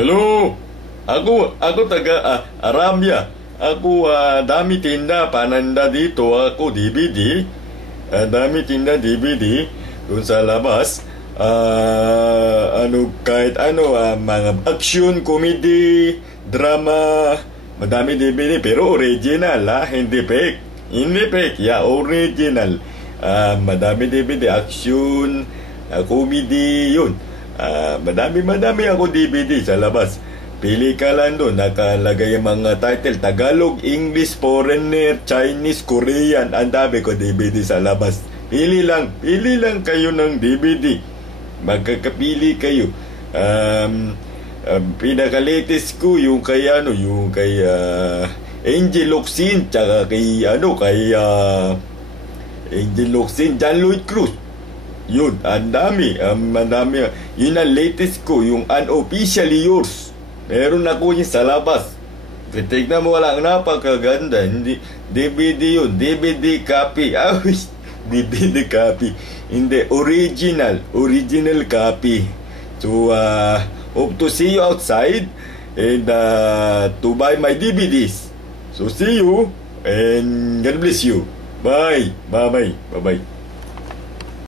Hello. Ako taga Arabia. Ako dami tinda pananda dito. Ako DVD. Dami tinda DVD doon sa labas. Kahit ano, mga action, comedy, drama, madami DVD pero original, hindi fake. Hindi fake, original. Madami DVD, action, comedy, yun. Madami ako DVD sa labas. Pili ka lang doon, nakalagay yung mga title, Tagalog, English, Foreigner, Chinese, Korean. Ang dami ko DVD sa labas. Pili lang kayo ng DVD. Magkakapili kayo. Pinaka-latest ko yung kay Angel Locsin, tsaka kay Angel Locsin, John Lloyd Cruz. Yun, ang dami. Yun ang latest ko, yung Unofficially Yours. Meron ako yun sa labas. Tignan mo, walang napakaganda. DVD yun, DVD copy. DVD copy. Hindi, original copy. So, hope to see you outside and to buy my DVDs. So, see you and God bless you. Bye. Bye-bye. Bye-bye.